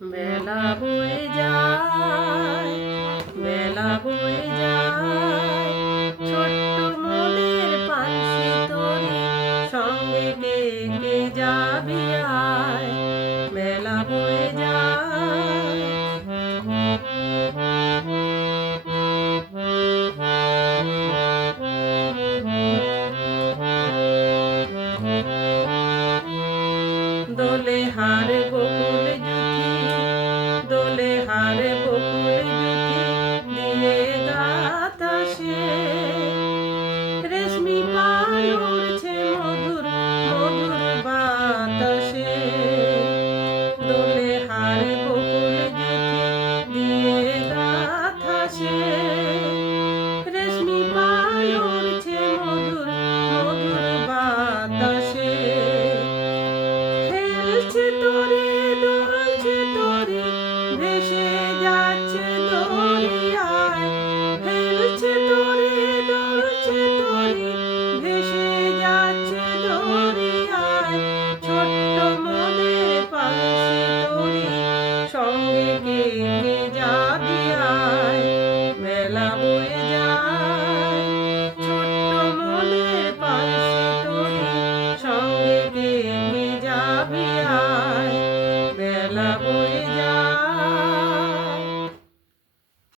বেলা বয়ে যায়, বেলা বয়ে যায়, ছোট্ট মোদের পানসি তোরে সঙ্গে কে কে যাবি আয়। বেলা বয়ে যায়, দোলে হারে বকুল জুথি, দোলে হারে বকুল জুথি দিয়ে গাথা সে, রেশমি পাল উড়ছে মধুর মধুর বাতাসে। দোলে হারে বকুল জুথি দিয়ে গাথা সে, রেশমি পাল উড়ছে মধুর মধুর বাতাসে। খেলছে তোরে দুলছে তোরে ভেসে যাচ্ছে দরিয়ায়, খেলছে তোরে দুলছে তোরে ভেসে যাচ্ছে দরিয়ায়। ছোট্ট মোদের পানসি তোরে সঙ্গে কে কে যায়।